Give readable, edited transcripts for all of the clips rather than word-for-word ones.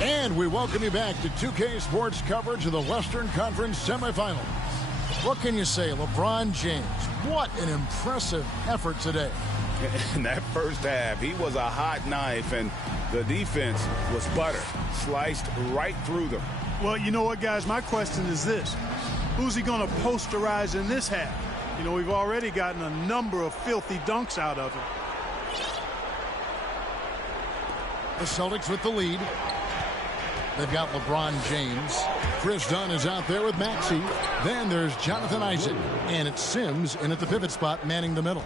And we welcome you back to 2K Sports coverage of the Western Conference semifinals. What can you say, LeBron James? What an impressive effort today. In that first half, he was a hot knife, and the defense was butter, sliced right through them. Well, you know what, guys? My question is this. Who's he going to posterize in this half? You know, we've already gotten a number of filthy dunks out of him. The Celtics with the lead. They've got LeBron James. Chris Dunn is out there with Maxey. Then there's Jonathan Isaac. And it's Sims in at the pivot spot manning the middle.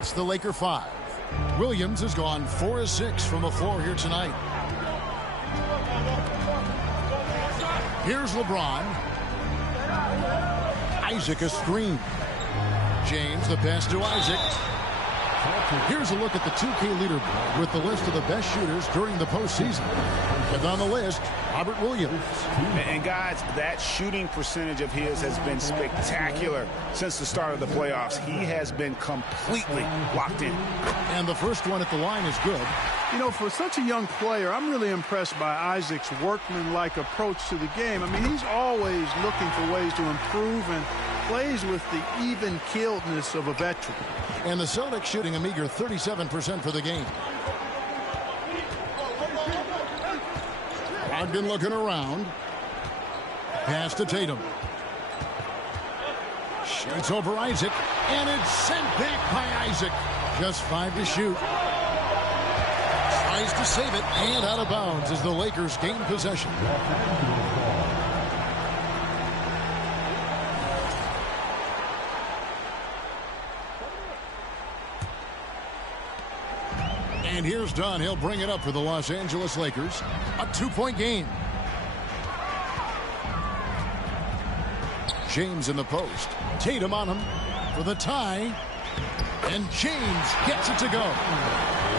It's the Laker 5. Williams has gone 4 of 6 from the floor here tonight. Here's LeBron. Isaac a screen. James the pass to Isaac. Here's a look at the 2K leaderboard with the list of the best shooters during the postseason. And on the list, Robert Williams. And guys, that shooting percentage of his has been spectacular since the start of the playoffs. He has been completely locked in. And the first one at the line is good. You know, for such a young player, I'm really impressed by Isaac's workmanlike approach to the game. I mean, he's always looking for ways to improve and plays with the even-keeledness of a veteran. And the Celtics shooting a meager 37% for the game. Ogden looking around. Pass to Tatum. Shoots over Isaac. And it's sent back by Isaac. Just 5 to shoot. Tries to save it. And out of bounds as the Lakers gain possession. And here's Dunn. He'll bring it up for the Los Angeles Lakers. A 2-point game. James in the post. Tatum on him for the tie. And James gets it to go.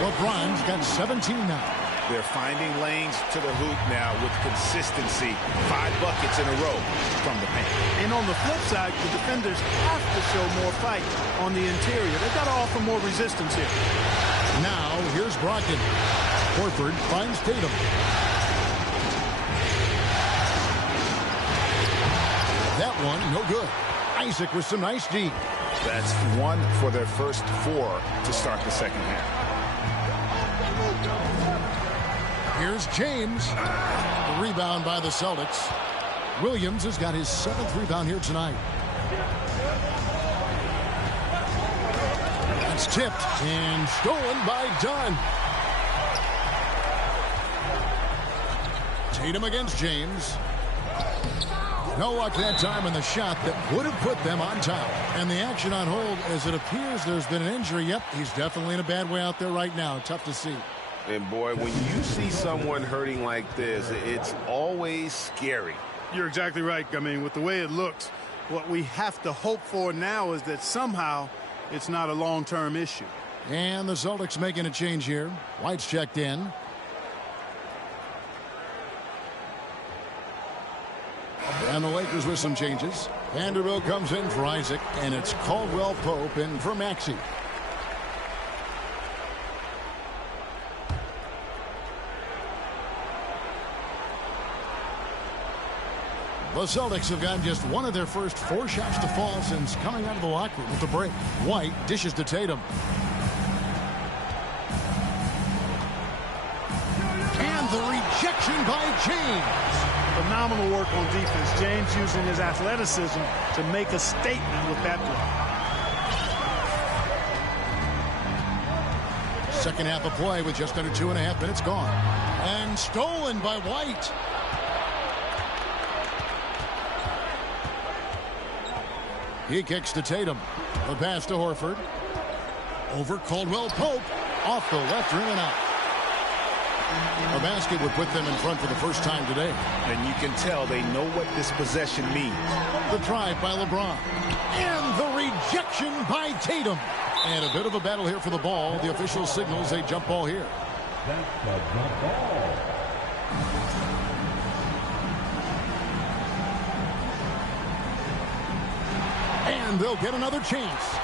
LeBron's got 17 now. They're finding lanes to the hoop now with consistency. 5 buckets in a row from the paint. And on the flip side, the defenders have to show more fight on the interior. They've got to offer more resistance here. Now, here's Brogdon. Horford finds Tatum. That one, no good. Isaac with some nice D. That's 1 for their first 4 to start the second half. Here's James. The rebound by the Celtics. Williams has got his 7th rebound here tonight. It's tipped and stolen by Dunn. Tatum against James. No luck that time in the shot that would have put them on top. And the action on hold as it appears there's been an injury. Yep, he's definitely in a bad way out there right now. Tough to see. And boy, when you see someone hurting like this, it's always scary. You're exactly right. I mean, with the way it looks, what we have to hope for now is that somehow it's not a long-term issue. And the Celtics making a change here. White's checked in. And the Lakers with some changes. Vanderbilt comes in for Isaac, and it's Caldwell Pope in for Maxey. The Celtics have gotten just one of their first 4 shots to fall since coming out of the locker room with the break. White dishes to Tatum. rejection by James. Phenomenal work on defense. James using his athleticism to make a statement with that block. Second half of play with just under 2.5 minutes gone. And stolen by White. He kicks to Tatum. The pass to Horford. Over Caldwell Pope. Off the left rim and out. A basket would put them in front for the first time today. And you can tell they know what this possession means. The drive by LeBron. And the rejection by Tatum. And a bit of a battle here for the ball. The official signals a jump ball here. That's a jump ball. And they'll get another chance.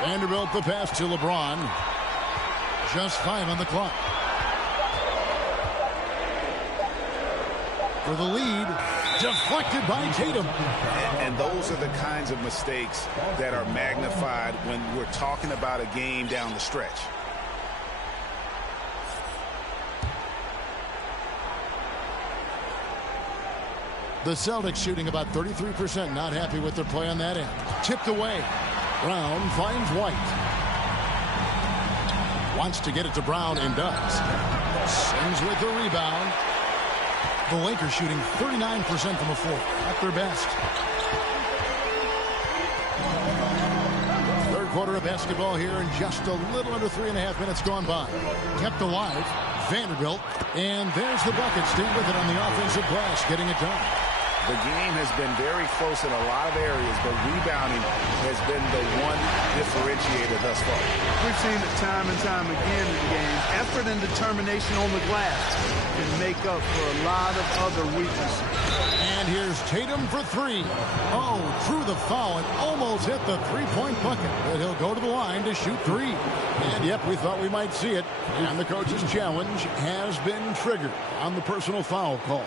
Vanderbilt the pass to LeBron. Just 5 on the clock. For the lead, deflected by Tatum. And those are the kinds of mistakes that are magnified when we're talking about a game down the stretch. The Celtics shooting about 33%, not happy with their play on that end. Tipped away. Brown finds White. Wants to get it to Brown and does. Sings with the rebound. The Lakers shooting 39% from the floor, at their best. Third quarter of basketball here, and just a little under 3.5 minutes gone by. Kept alive, Vanderbilt, and there's the bucket. Stay with it on the offensive glass, getting it done. The game has been very close in a lot of areas, but rebounding has been the one differentiator thus far. We've seen it time and time again in the game. Effort and determination on the glass can make up for a lot of other weaknesses. And here's Tatum for 3. Oh, drew the foul and almost hit the three-point bucket. But he'll go to the line to shoot 3. And yep, we thought we might see it. And the coach's challenge has been triggered on the personal foul call.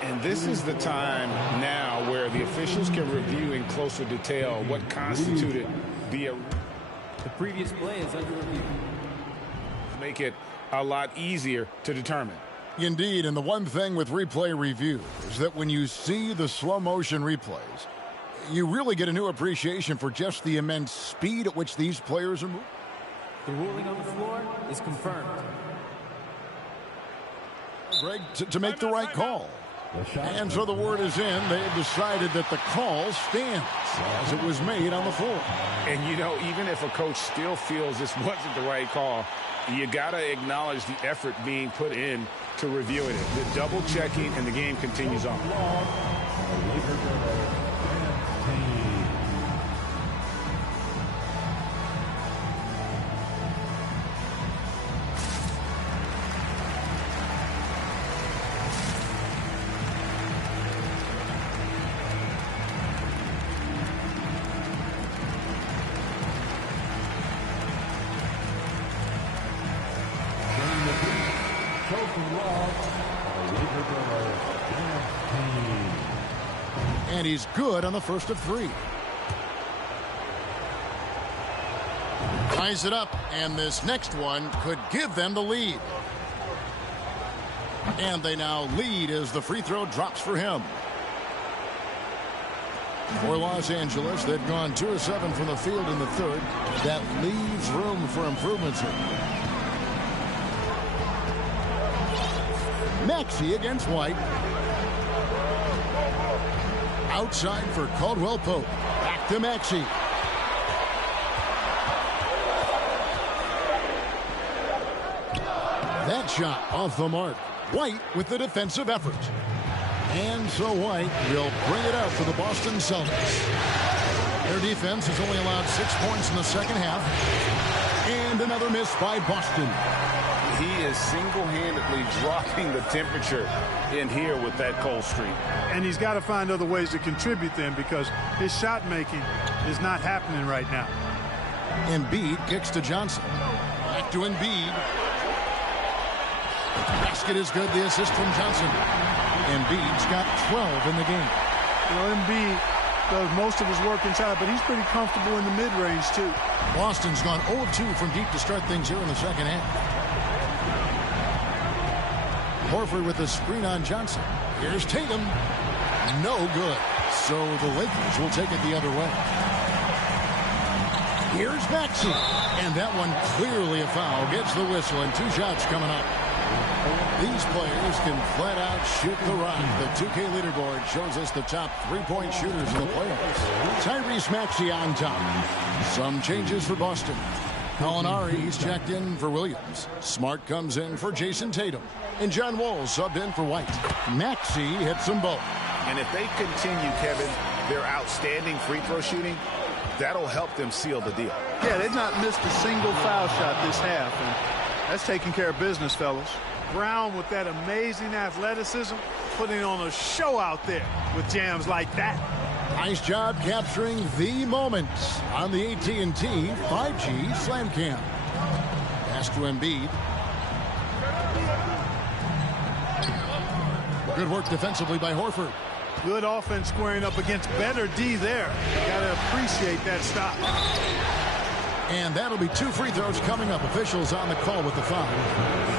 And this is the time now where the officials can review in closer detail what constituted the previous play is under review. Make it a lot easier to determine. Indeed, and the one thing with replay review is that when you see the slow motion replays, you really get a new appreciation for just the immense speed at which these players are moving. The ruling on the floor is confirmed. Greg, to make the right call. And so the word is in. They have decided that the call stands as it was made on the floor. And, you know, even if a coach still feels this wasn't the right call, you got to acknowledge the effort being put in to reviewing it. The double checking, and the game continues on. And he's good on the first of 3. Ties it up, and this next one could give them the lead. And they now lead as the free throw drops for him. For Los Angeles, they've gone 2 of 7 from the field in the third. That leaves room for improvements here. Maxey against White. Outside for Caldwell Pope. Back to Maxey. That shot off the mark. White with the defensive effort. And so White will bring it out for the Boston Celtics. Their defense has only allowed 6 points in the second half. And another miss by Boston. He is single-handedly dropping the temperature in here with that cold streak. And he's got to find other ways to contribute then, because his shot making is not happening right now. Embiid kicks to Johnson. Back to Embiid. Basket is good. The assist from Johnson. Embiid's got 12 in the game. You know, Embiid does most of his work inside, but he's pretty comfortable in the mid-range too. Boston's gone 0-2 from deep to start things here in the second half. Horford with the screen on Johnson. Here's Tatum. No good. So the Lakers will take it the other way. Here's Maxey. And that one clearly a foul. Gets the whistle and 2 shots coming up. These players can flat out shoot the rock. The 2K leaderboard shows us the top 3-point shooters in the playoffs. Tyrese Maxey on top. Some changes for Boston. Gallinari, he's checked in for Williams. Smart comes in for Jason Tatum. And John Wall subbed in for White. Maxey hits them both. And if they continue, Kevin, their outstanding free throw shooting, that'll help them seal the deal. Yeah, they've not missed a single foul shot this half. And that's taking care of business, fellas. Brown with that amazing athleticism, putting on a show out there with jams like that. Nice job capturing the moment on the AT&T 5G Slam Cam. Pass to Embiid. Good work defensively by Horford. Good offense squaring up against better D there. Got to appreciate that stop. And that'll be 2 free throws coming up. Officials on the call with the foul.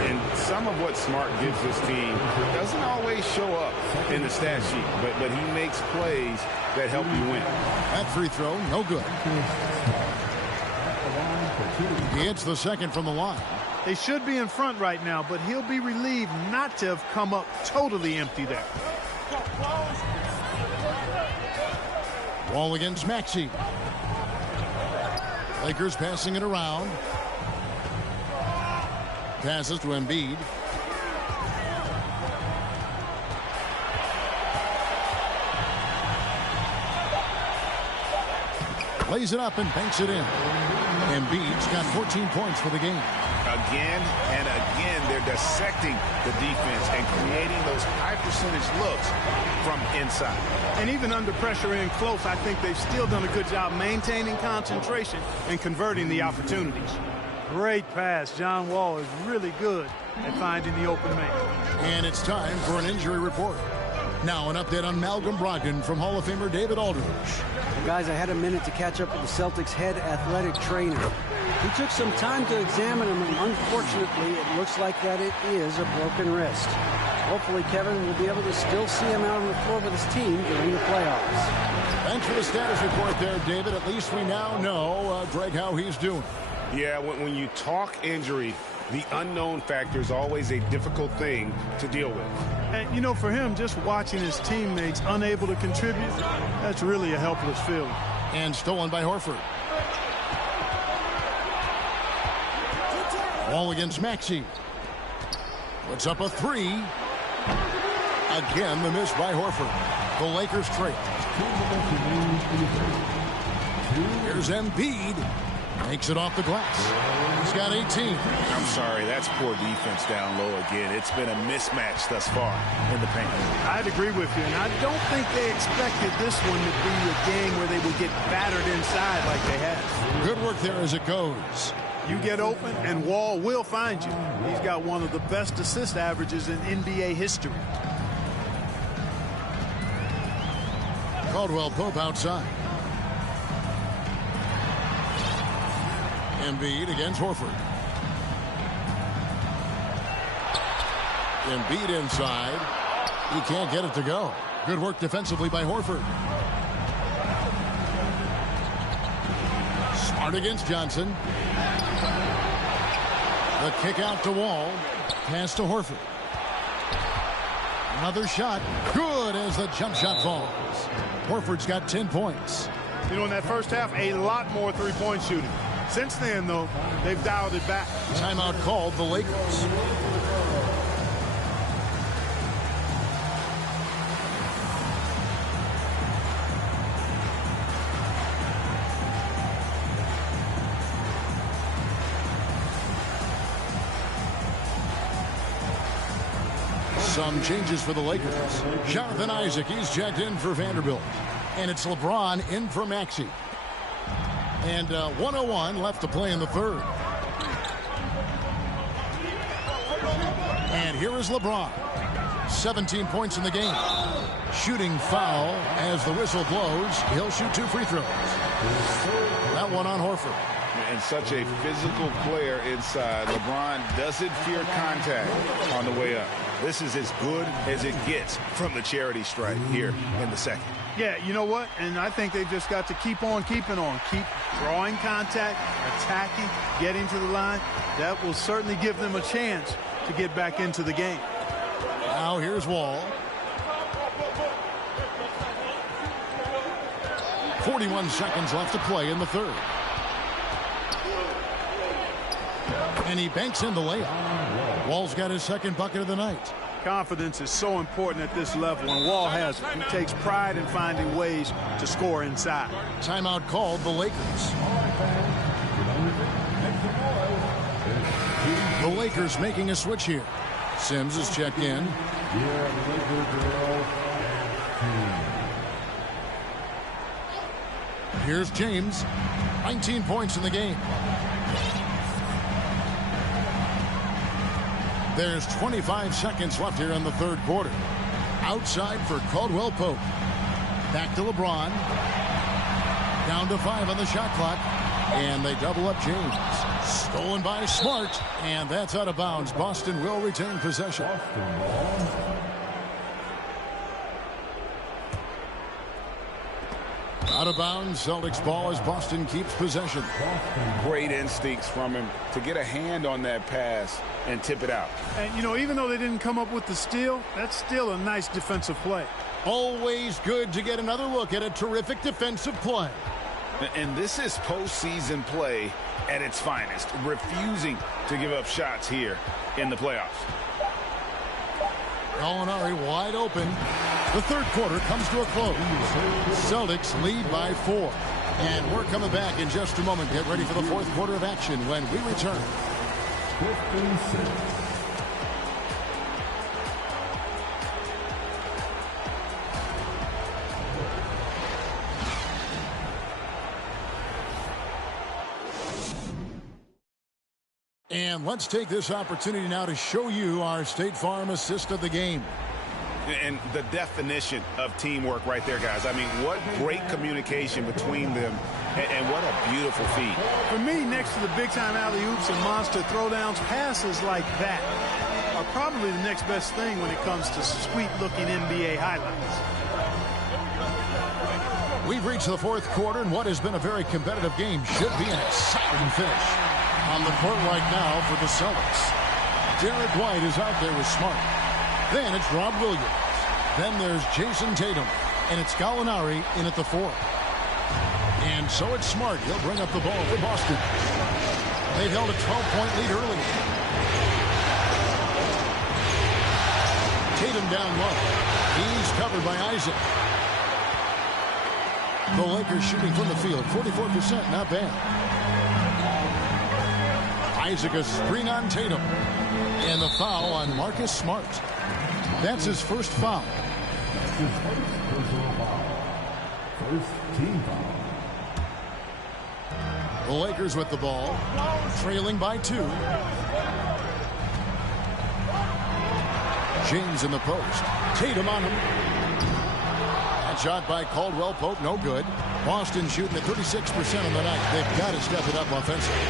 And some of what Smart gives this team doesn't always show up in the stat sheet, but he makes plays that help you win. That free throw, no good. He hits the second from the line. They should be in front right now, but he'll be relieved not to have come up totally empty there. Wall against Maxey. Lakers passing it around. Passes to Embiid. Lays it up and banks it in. Embiid's got 14 points for the game. Again and again, they're dissecting the defense and creating those high percentage looks from inside. And even under pressure in close, I think they've still done a good job maintaining concentration and converting the opportunities. Great pass. John Wall is really good at finding the open man. And it's time for an injury report. Now an update on Malcolm Brogdon from Hall of Famer David Aldridge. Guys, I had a minute to catch up with the Celtics head athletic trainer. He took some time to examine him, and unfortunately, it looks like that it is a broken wrist. Hopefully, Kevin will be able to still see him out on the floor with his team during the playoffs. Thanks for the status report there, David. At least we now know, Greg, how he's doing. Yeah, when you talk injury, the unknown factor is always a difficult thing to deal with. And, you know, for him, just watching his teammates unable to contribute, that's really a helpless feeling. And stolen by Horford. Wall against Maxey. Puts up a 3. Again, the miss by Horford. The Lakers trail. Here's Embiid. Makes it off the glass. He's got 18. I'm sorry, that's poor defense down low again. It's been a mismatch thus far in the paint. I'd agree with you, and I don't think they expected this one to be a game where they would get battered inside like they have. Good work there as it goes. You get open, and Wall will find you. He's got one of the best assist averages in NBA history. Caldwell Pope outside. Embiid against Horford. Embiid inside. He can't get it to go. Good work defensively by Horford. Smart against Johnson. The kick out to Wall. Pass to Horford. Another shot. Good as the jump shot falls. Horford's got 10 points. You know, in that first half, a lot more three-point shooting. Since then, though, they've dialed it back. Timeout called the Lakers. Some changes for the Lakers. Jonathan Isaac, he's checked in for Vanderbilt. And it's LeBron in for Maxey. And 1:01 left to play in the third. And here is LeBron. 17 points in the game. Shooting foul as the whistle blows. He'll shoot 2 free throws. That one on Horford. And such a physical player inside. LeBron doesn't fear contact on the way up. This is as good as it gets from the charity stripe here in the second. Yeah, you know what? And I think they've just got to keep on keeping on. Keep drawing contact, attacking, getting to the line. That will certainly give them a chance to get back into the game. Now here's Wall. 41 seconds left to play in the third. And he banks in the layup. Wall's got his second bucket of the night. Confidence is so important at this level, and Wall has it. He takes pride in finding ways to score inside. Timeout called the Lakers. The Lakers making a switch here. Sims is checked in. Here's James. 19 points in the game. There's 25 seconds left here in the third quarter. Outside for Caldwell Pope. Back to LeBron. Down to 5 on the shot clock. And they double up James. Stolen by Smart. And that's out of bounds. Boston will retain possession. Out of bounds. Celtics ball as Boston keeps possession. Great instincts from him to get a hand on that pass and tip it out. And, you know, even though they didn't come up with the steal, that's still a nice defensive play. Always good to get another look at a terrific defensive play. And this is postseason play at its finest, refusing to give up shots here in the playoffs. Gallinari wide open. The third quarter comes to a close. Celtics lead by 4. And we're coming back in just a moment. Get ready for the fourth quarter of action when we return. And let's take this opportunity now to show you our State Farm assist of the game. And the definition of teamwork right there, guys. I mean, what great communication between them, and what a beautiful feat. For me, next to the big-time alley-oops and monster throwdowns, passes like that are probably the next best thing when it comes to sweet-looking NBA highlights. We've reached the fourth quarter, and what has been a very competitive game should be an exciting finish. On the court right now for the Celtics. Derek White is out there with Smart. Then it's Rob Williams. Then there's Jason Tatum. And it's Gallinari in at the 4. And so it's Smart. He'll bring up the ball for Boston. They've held a 12-point lead early. Tatum down low. He's covered by Isaac. The Lakers shooting from the field. 44%, not bad. Isaac a screen on Tatum. And the foul on Marcus Smart. That's his first foul. First team foul. The Lakers with the ball. Trailing by 2. James in the post. Tatum on him. That shot by Caldwell Pope, no good. Boston shooting at 36% on the night. They've got to step it up offensively.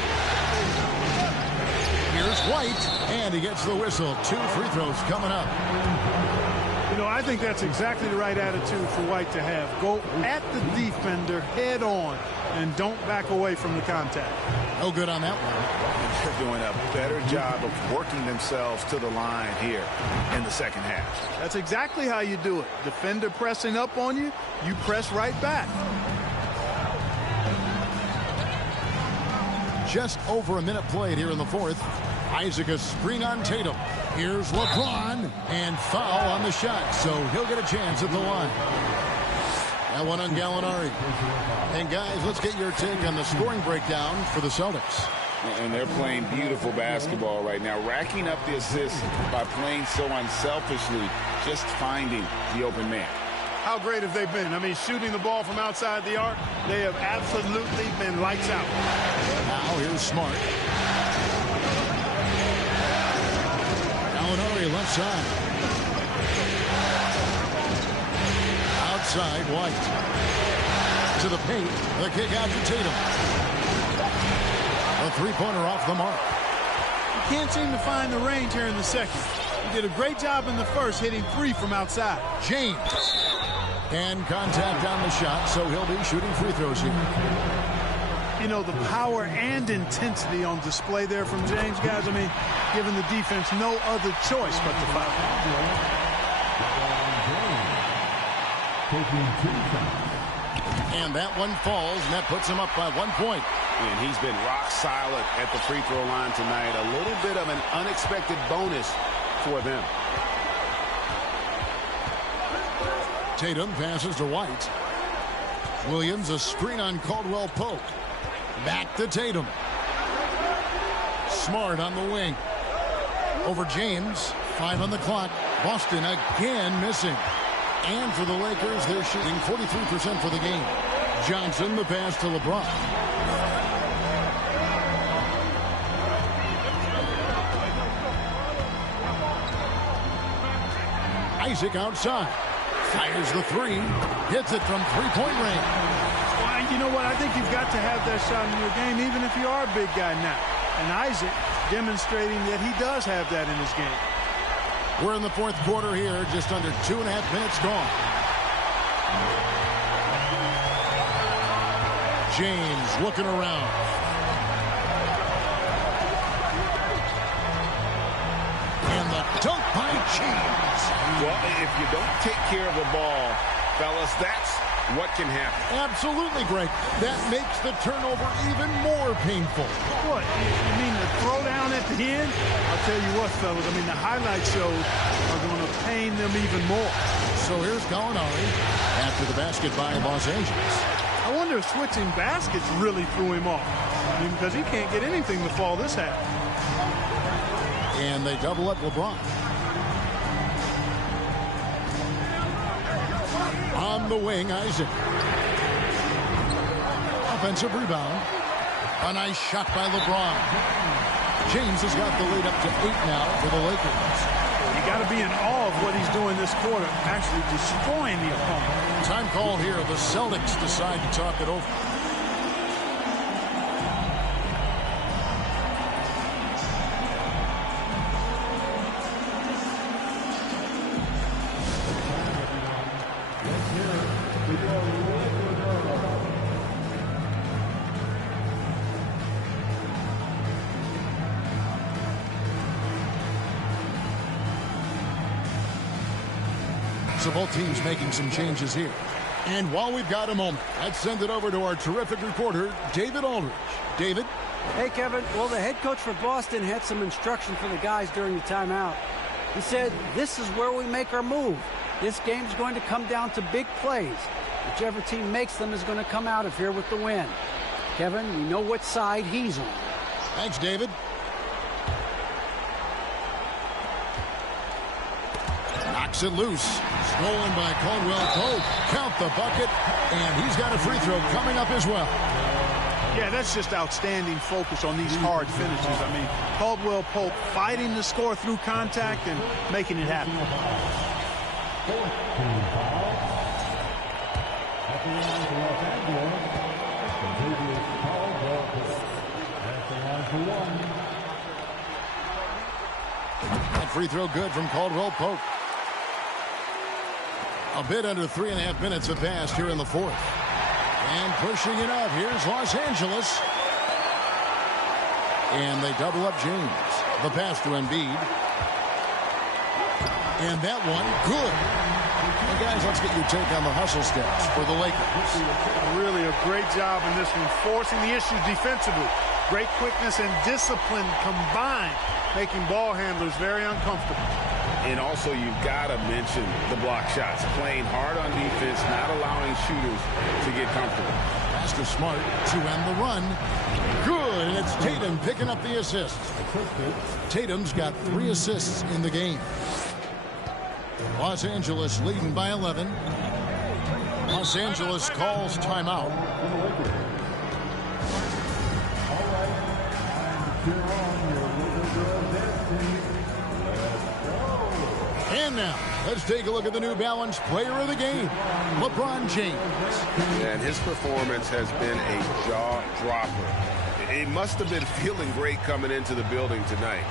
Here's White, and he gets the whistle. 2 free throws coming up. You know, I think that's exactly the right attitude for White to have. Go at the defender head on and don't back away from the contact. No good on that one. They're doing a better job of working themselves to the line here in the second half. That's exactly how you do it. Defender pressing up on you, you press right back. Just over a minute played here in the fourth. Isaac a screen on Tatum. Here's LeBron, and foul on the shot, so he'll get a chance at the line. That one on Gallinari. And guys, let's get your take on the scoring breakdown for the Celtics. And they're playing beautiful basketball right now, racking up the assists by playing so unselfishly, just finding the open man. How great have they been? I mean, shooting the ball from outside the arc, they have absolutely been lights out. Now here's Smart. Gallinari left side. Outside, White. To the paint. The kick out to Tatum. A three-pointer off the mark. You can't seem to find the range here in the second. He did a great job in the first, hitting 3 from outside. James. And contact on the shot, so he'll be shooting free throws here. You know, the power and intensity on display there from James, guys. I mean, giving the defense no other choice but to foul. And that one falls, and that puts him up by 1 point. And he's been rock solid at the free throw line tonight. A little bit of an unexpected bonus for them. Tatum passes to White. Williams, a screen on Caldwell Pope. Back to Tatum. Smart on the wing. Over James. 5 on the clock. Boston again missing. And for the Lakers, they're shooting 43% for the game. Johnson, the pass to LeBron. Isaac outside. Fires the 3. Hits it from three-point range. Well, you know what? I think you've got to have that shot in your game, even if you are a big guy now. And Isaac demonstrating that he does have that in his game. We're in the fourth quarter here, just under 2.5 minutes gone. James looking around. And the dunk by James. Well, if you don't take care of the ball, fellas, that's what can happen. Absolutely, Greg. That makes the turnover even more painful. What? You mean the throwdown at the end? I'll tell you what, fellas. I mean, the highlight shows are going to pain them even more. So here's Gallinari after the basket by Los Angeles. I wonder if switching baskets really threw him off. I mean, because he can't get anything to fall this half. And they double up LeBron. On the wing, Isaac. Offensive rebound. A nice shot by LeBron. James has got the lead up to 8 now for the Lakers. You got to be in awe of what he's doing this quarter, actually destroying the opponent. Time call here. The Celtics decide to talk it over. So both teams making some changes here. And while we've got a moment, let's send it over to our terrific reporter, David Aldridge. David? Hey, Kevin. Well, the head coach for Boston had some instruction for the guys during the timeout. He said, this is where we make our move. This game's going to come down to big plays. Whichever team makes them is going to come out of here with the win. Kevin, we know what side he's on. Thanks, David. Knocks it loose. Stolen by Caldwell Pope. Count the bucket. And he's got a free throw coming up as well. Yeah, that's just outstanding focus on these hard finishes. I mean, Caldwell Pope fighting the score through contact and making it happen. That free throw good from Caldwell Pope. A bit under 3.5 minutes have passed here in the fourth. And pushing it up. Here's Los Angeles. And they double up James. The pass to Embiid. And that one, good. And guys, let's get your take on the hustle steps for the Lakers. Really a great job in this one, forcing the issue defensively. Great quickness and discipline combined, making ball handlers very uncomfortable. And also, you've got to mention the block shots. Playing hard on defense, not allowing shooters to get comfortable. Pass to Smart to end the run. Good, and it's Tatum picking up the assist. Tatum's got 3 assists in the game. Los Angeles leading by 11. Los Angeles calls timeout. And now, let's take a look at the New Balance player of the game, LeBron James. And his performance has been a jaw-dropper. He must have been feeling great coming into the building tonight.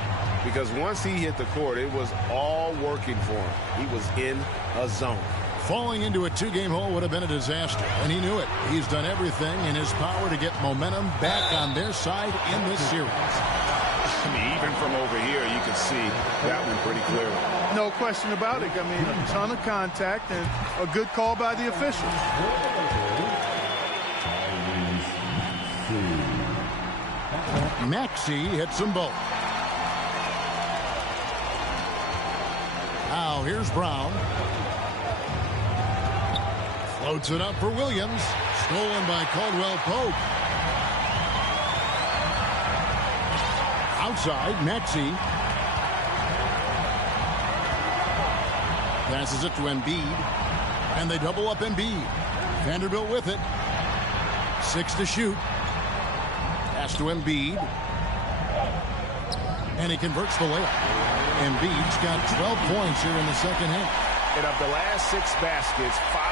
because once he hit the court, it was all working for him. He was in a zone. Falling into a two-game hole would have been a disaster, and he knew it. He's done everything in his power to get momentum back on their side in this series. I mean, even from over here, you can see that one pretty clearly. No question about it. I mean, a ton of contact and a good call by the official. Maxey hits them both. Now here's Brown. Floats it up for Williams. Stolen by Caldwell Pope. Outside, Maxey. Passes it to Embiid. And they double up Embiid. Vanderbilt with it. 6 to shoot. Pass to Embiid. And he converts the layup. Embiid's got 12 points here in the second half. And of the last 6 baskets, 5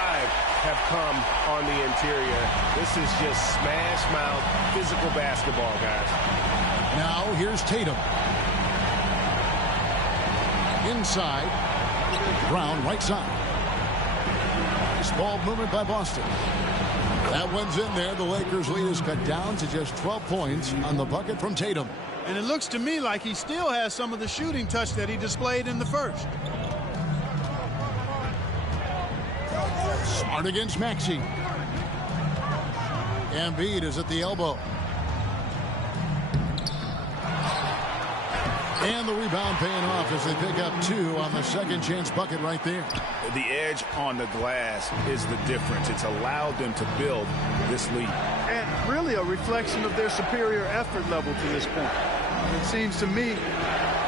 have come on the interior. This is just smash mouth physical basketball, guys. Now here's Tatum. Inside. Brown right side. Nice ball movement by Boston. That one's in there. The Lakers lead is cut down to just 12 points on the bucket from Tatum. And it looks to me like he still has some of the shooting touch that he displayed in the first. Smart against Maxey. Embiid is at the elbow. And the rebound paying off as they pick up 2 on the second chance bucket right there. The edge on the glass is the difference. It's allowed them to build this lead. And really a reflection of their superior effort level to this point. It seems to me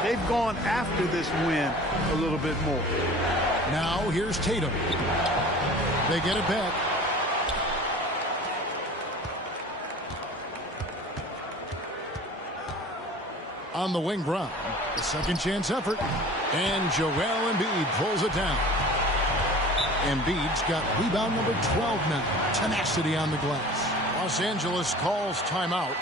they've gone after this win a little bit more. Now here's Tatum. They get it back. On the wing, Brown. The second chance effort. And Joel Embiid pulls it down. Embiid's got rebound number 12 now. Tenacity on the glass. Los Angeles calls timeout.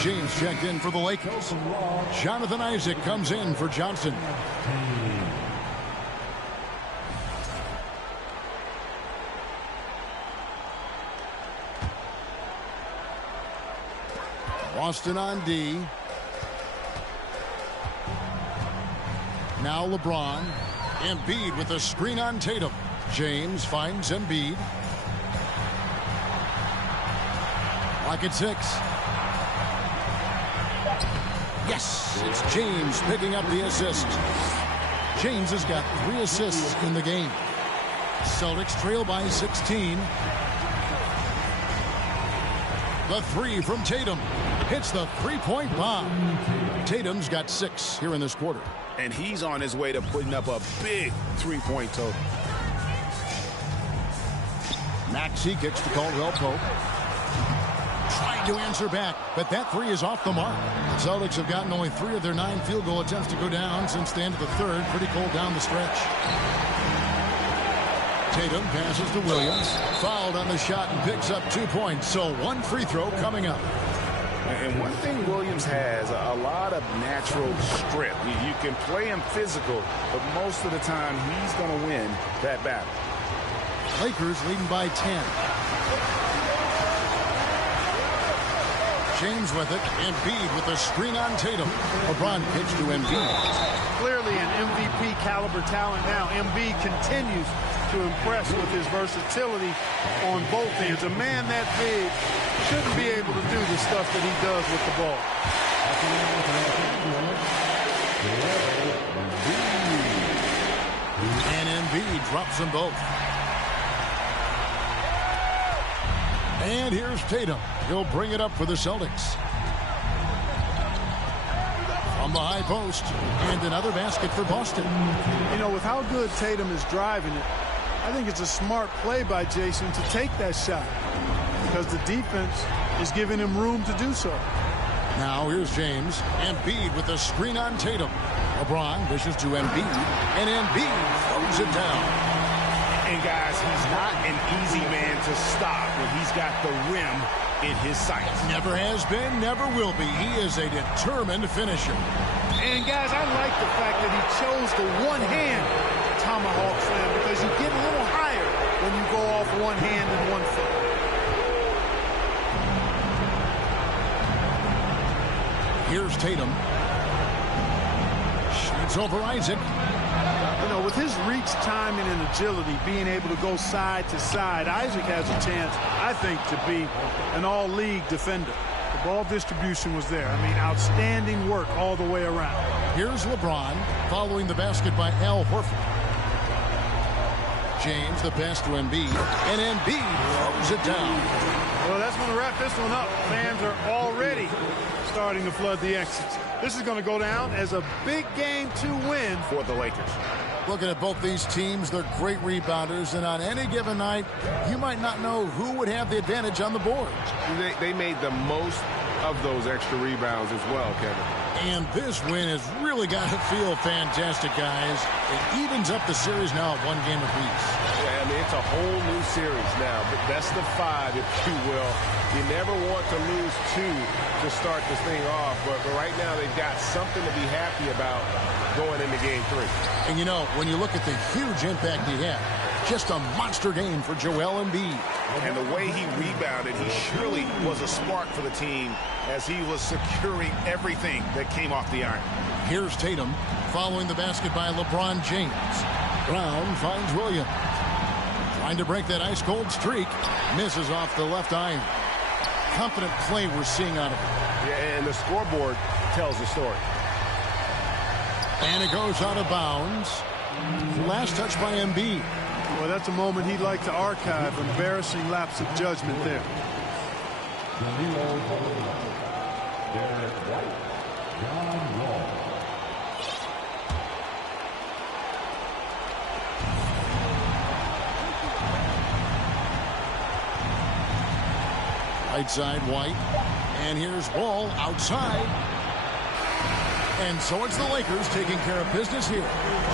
James checked in for the Lakers. Jonathan Isaac comes in for Johnson. Boston on D. Now LeBron. Embiid with a screen on Tatum. James finds Embiid. Pocket 6. Yes, it's James picking up the assist. James has got 3 assists in the game. Celtics trail by 16. The 3 from Tatum. Hits the three-point bomb. Tatum's got 6 here in this quarter. And he's on his way to putting up a big three-point total. Maxey kicks to Caldwell Pope. Trying to answer back, but that 3 is off the mark. The Celtics have gotten only 3 of their 9 field goal attempts to go down since the end of the third. Pretty cold down the stretch. Tatum passes to Williams. Fouled on the shot and picks up 2 points. So 1 free throw coming up. And one thing Williams has, a lot of natural strength. You can play him physical, but most of the time he's going to win that battle. Lakers leading by 10. James with it. Embiid with a screen on Tatum. LeBron pitch to Embiid. Clearly an MVP caliber talent now. Embiid continues to impress with his versatility on both ends. A man that big shouldn't be able to do the stuff that he does with the ball. And Embiid drops them both. And here's Tatum. He'll bring it up for the Celtics. From the high post. And another basket for Boston. You know, with how good Tatum is driving it, I think it's a smart play by Jason to take that shot because the defense is giving him room to do so. Now here's James. Embiid with a screen on Tatum. LeBron dishes to Embiid, and Embiid throws it down. And guys, he's not an easy man to stop when he's got the rim in his sights. Never has been, never will be. He is a determined finisher. And guys, I like the fact that he chose the one-hand tomahawk slam because you get a little higher when you go off one hand and one foot. Here's Tatum. Shoots over Isaac. You know, with his reach, timing, and agility, being able to go side to side, Isaac has a chance, I think, to be an all-league defender. The ball distribution was there. I mean, outstanding work all the way around. Here's LeBron following the basket by Al Horford. James the pass to Embiid, and Embiid throws it down. Well, that's going to wrap this one up. Fans are already starting to flood the exits. This is going to go down as a big game to win for the Lakers. Looking at both these teams, they're great rebounders, and on any given night, you might not know who would have the advantage on the boards. They made the most of those extra rebounds as well, Kevin. And this win has really got to feel fantastic, guys. It evens up the series now at one game apiece. Yeah, I mean, it's a whole new series now, but best of 5, if you will. You never want to lose 2 to start this thing off, but right now they've got something to be happy about going into Game 3. And, you know, when you look at the huge impact he had, just a monster game for Joel Embiid. And the way he rebounded, he surely was a spark for the team as he was securing everything that came off the iron. Here's Tatum following the basket by LeBron James. Brown finds Williams. Trying to break that ice-cold streak. Misses off the left iron. Confident play we're seeing out of him. Yeah, and the scoreboard tells the story. And it goes out of bounds. Last touch by Embiid. Well, that's a moment he'd like to archive. Embarrassing lapse of judgment there. Right side, White. And here's Wall outside. And so it's the Lakers taking care of business here.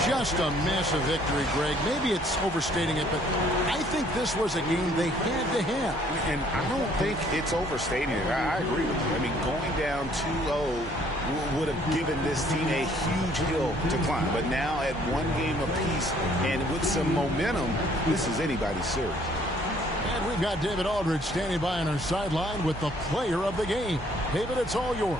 Just a massive victory, Greg. Maybe it's overstating it, but I think this was a game they had to have. And I don't think it's overstating it. I agree with you. I mean, going down 2-0 would have given this team a huge hill to climb. But now at one game apiece and with some momentum, this is anybody's series. And we've got David Aldridge standing by on our sideline with the player of the game. David, it's all yours.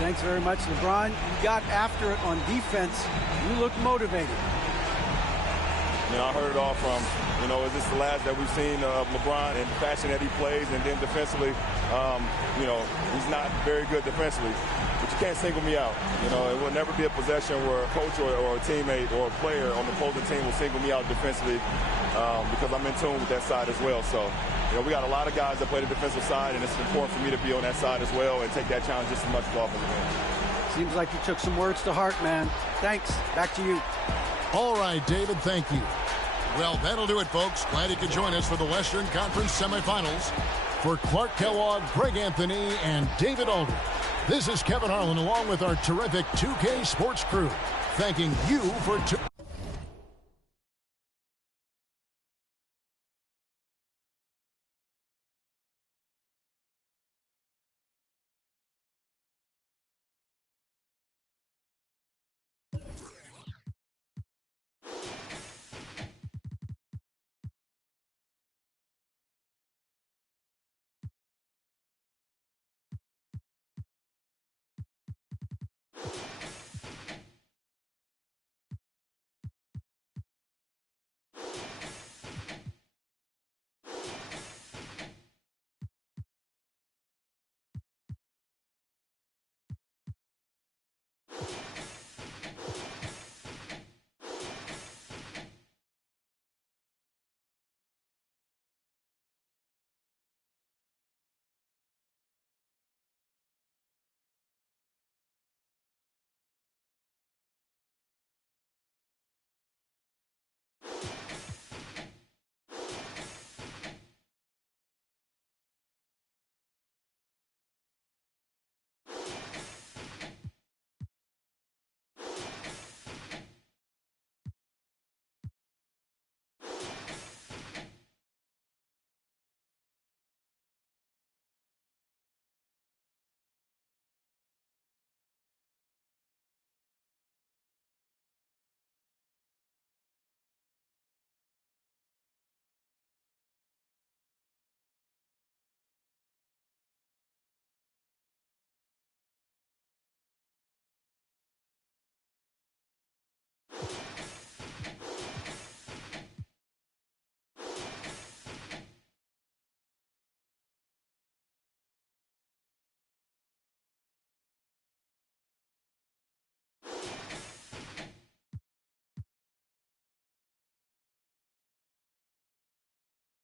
Thanks very much, LeBron. You got after it on defense. You look motivated. You know, I heard it all from, you know, is this the last that we've seen of LeBron and the fashion that he plays, and then defensively, you know, he's not very good defensively. But you can't single me out. You know, it will never be a possession where a coach or a teammate or a player on the opposing team will single me out defensively because I'm in tune with that side as well. So, you know, we got a lot of guys that play the defensive side, and it's important for me to be on that side as well and take that challenge just as much as the offensive end. Seems like you took some words to heart, man. Thanks. Back to you. All right, David, thank you. Well, that'll do it, folks. Glad you could join us for the Western Conference semifinals. For Clark Kellogg, Greg Anthony, and David Aldridge, this is Kevin Harlan along with our terrific 2K Sports crew, thanking you for